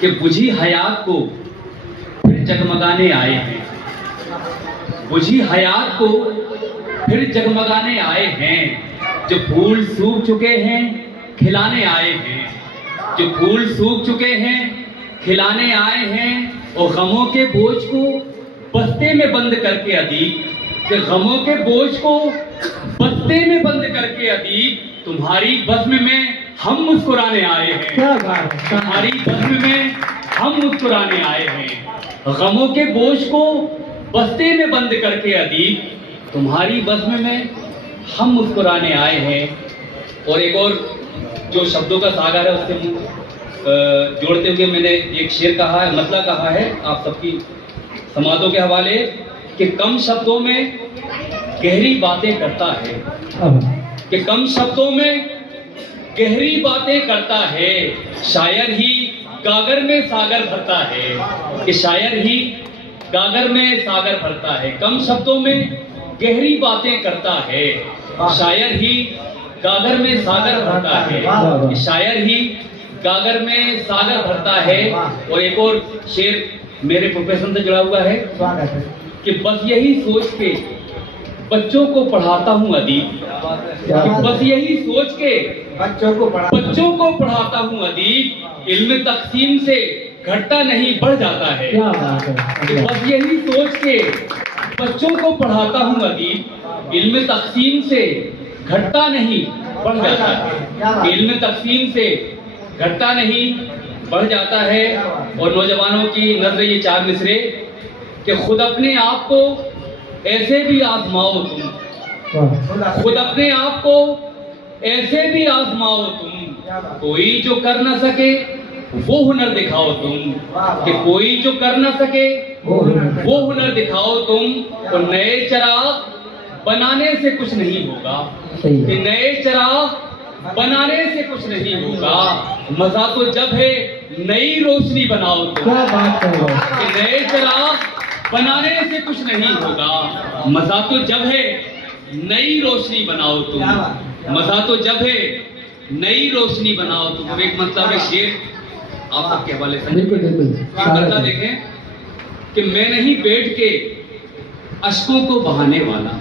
कि बुझी हयात को फिर जगमगाने आए हैं, बुझी हयात को फिर जगमगाने आए हैं। जो फूल सूख चुके हैं खिलाने आए हैं, जो फूल सूख चुके हैं खिलाने आए हैं। और गमों के बोझ को बस्ते में बंद करके अदीब, कि गमों के बोझ को बस्ते में बंद करके अदीब, तुम्हारी बज़्म में हम मुस्कुराने आए हैं। क्या बात है, तुम्हारी बज़्म में हम मुस्कुराने आए हैं। गमों के बोझ को बस्ते में बंद करके अदीब, तुम्हारी बज़्म में हम मुस्कुराने आए हैं। और एक और जो शब्दों का सागर है उससे जोड़ते हुए मैंने एक शेर कहा है, मतला कहा है आप सबकी समातों के हवाले, कि कम शब्दों में गहरी बातें करता है, कि कम शब्दों में गहरी बातें करता है। शायर ही गागर में सागर भरता है, कि शायर ही गागर में सागर भरता है। कम शब्दों में गहरी बातें करता है, शायर ही गागर में सागर भरता है, शायर ही गागर में सागर भरता है। और एक और शेर मेरे प्रोफेशन से जुड़ा हुआ है कि बस यही सोच के बच्चों को पढ़ाता हूँ अदीब, बस यही सोच के बच्चों को पढ़ाता हूँ अदीब, इल्म तक़सीम से घटता नहीं बढ़ जाता है। बस यही सोच के बच्चों को पढ़ाता हूँ अदीब, इल्म तक़सीम से घटता नहीं बढ़ जाता है, इल्म तक़सीम से घटता नहीं बढ़ जाता है। और नौजवानों की नजर ये चार मिसरे कि खुद अपने आप को ऐसे भी आजमाओ तुम, खुद अपने आप को ऐसे भी आजमाओ तुम, कोई जो कर ना सके वो हुनर दिखाओ तुम, कि कोई जो कर ना सके वो हुनर दिखाओ तुम। और नए चिराग बनाने से कुछ नहीं होगा, कि नए चिराग बनाने से कुछ नहीं होगा, मजा तो जब है नई रोशनी बनाओ तुम, कि नए चिराग बनाने से कुछ नहीं होगा, मजा तो जब है नई रोशनी बनाओ तुम, मजा तो जब है नई रोशनी बनाओ तुम। एक मतलब है शेर आप सबके हवाले से, मतलब देखें कि मैं नहीं बैठ के अश्कों को बहाने वाला,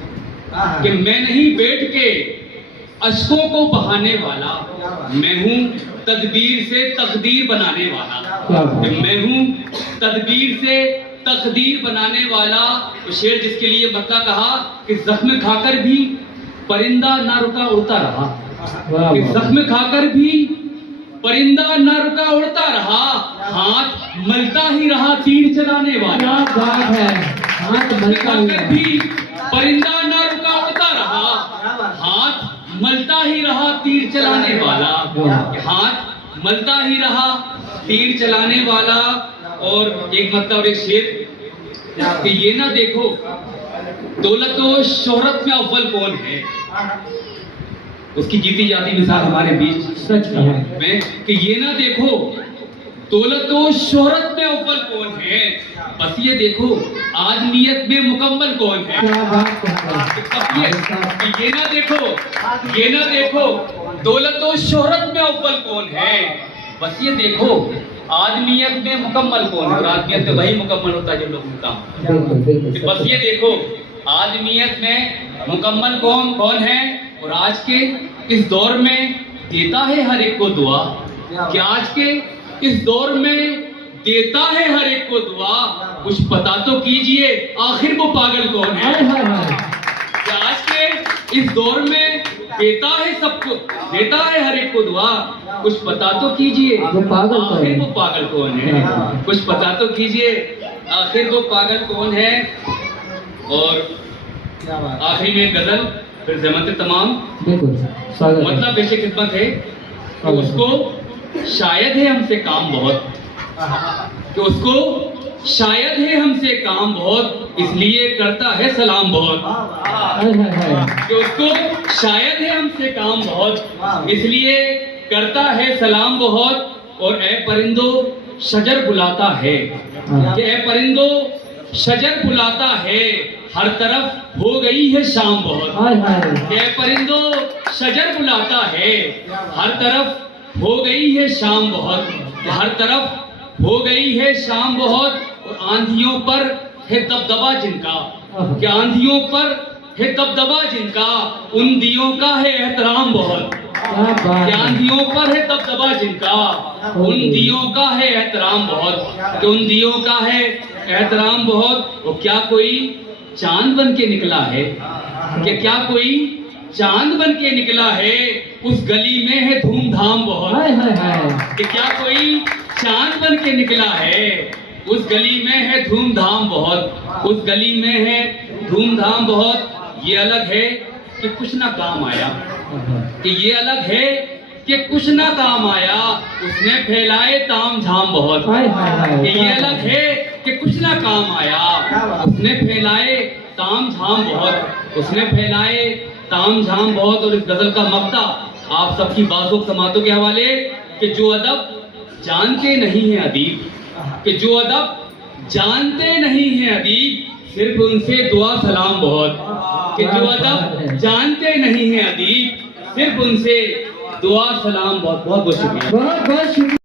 कि मैं नहीं बैठ के अश्कों को बहाने वाला, मैं हूँ तदबीर से तकदीर बनाने वाला, कि मैं हूँ तदबीर से तकदीर बनाने वाला। तो शेर जिसके लिए बता कहा कि जख्म खाकर भी परिंदा ना रुका उड़ता रहा, कि जख्म खाकर भी परिंदा ना रुका उड़ता रहा, हाथ मलता ही रहा तीर चलाने वाला। बात है, हाथ मलता भी परिंदा ना रुका उड़ता रहा, हाथ मलता ही रहा तीर चलाने वाला, हाथ मलता ही रहा तीर चलाने वाला। और एक मतलब एक शेर कि ये ना देखो दौलत और शोहरत में अव्वल कौन है, उसकी जीती जाती मिसाल हमारे बीच सच में, कि ये ना देखो दौलत और शोहरत में अव्वल कौन है, बस ये देखो आदमियत में मुकम्मल कौन है। ये ना देखो, ये ना देखो दौलत और शोहरत में अव्वल कौन है, बस ये देखो आदमियत में मुकम्मल कौन है। और आदमियत में वही मुकम्मल होता है जो लोग मुकाम, बस ये देखो आदमियत में मुकम्मल कौन कौन है। और आज के इस दौर में देता है हर एक को दुआ, कि आज के इस दौर में देता है हर एक को दुआ, कुछ पता तो कीजिए आखिर वो पागल कौन है। कि आज के इस दौर में देता है सबको, देता है हर एक को दुआ, कुछ पता तो कीजिए आखिर वो पागल कौन है, कुछ पता तो कीजिए आखिर वो पागल कौन है। और आखिरी में गजल फिर जमत तमाम, मतलब पेशे खिदमत है कि उसको शायद है हमसे काम बहुत, कि उसको शायद है हमसे काम बहुत, इसलिए करता है सलाम बहुत, कि उसको शायद है हमसे काम बहुत, इसलिए करता है सलाम बहुत। और ए परिंदो शजर बुलाता है, कि ए परिंदो शजर बुलाता है, हर तरफ हो गई है शाम बहुत, ए परिंदो शजर बुलाता है, हर तरफ हो गई है शाम बहुत, हर तरफ हो गई है शाम बहुत और आंधियों पर है दबदबा जिनका, कि आंधियों पर है दबदबा जिनका, उन दियों का है एहतराम बहुत। क्या बात कि है। आंधियों पर है दबदबा जिनका, उन दियों का है एहतराम बहुत, कि उन दियों का है एहतराम बहुत। और क्या कोई चांद बन के निकला है, कि क्या कोई चांद बन के निकला है, उस गली में है धूमधाम बहुत। हाय हाय हाय। कि क्या कोई चांद बन के निकला है, उस गली में है धूमधाम बहुत, उस गली में है धूमधाम बहुत। ये अलग है कि कुछ ना काम आया, कि ये अलग है कि कुछ ना काम आया, उसने फैलाए ताम झाम बहुत। हाय हाय हाय। कि ये अलग है कि कुछ ना काम आया, उसने फैलाए ताम झाम बहुत, उसने फैलाए ताम झाम बहुत। और इस गजल का मक्ता आप सबकी बातों समातों के हवाले, कि जो अदब जानते नहीं है अदीब, कि जो अदब जानते नहीं है अदीब, सिर्फ उनसे दुआ सलाम बहुत। कि जो अदब जानते नहीं है अदीब, सिर्फ उनसे दुआ सलाम बहुत। बहुत बहुत शुक्रिया। बहुत बहुत शुक्रिया।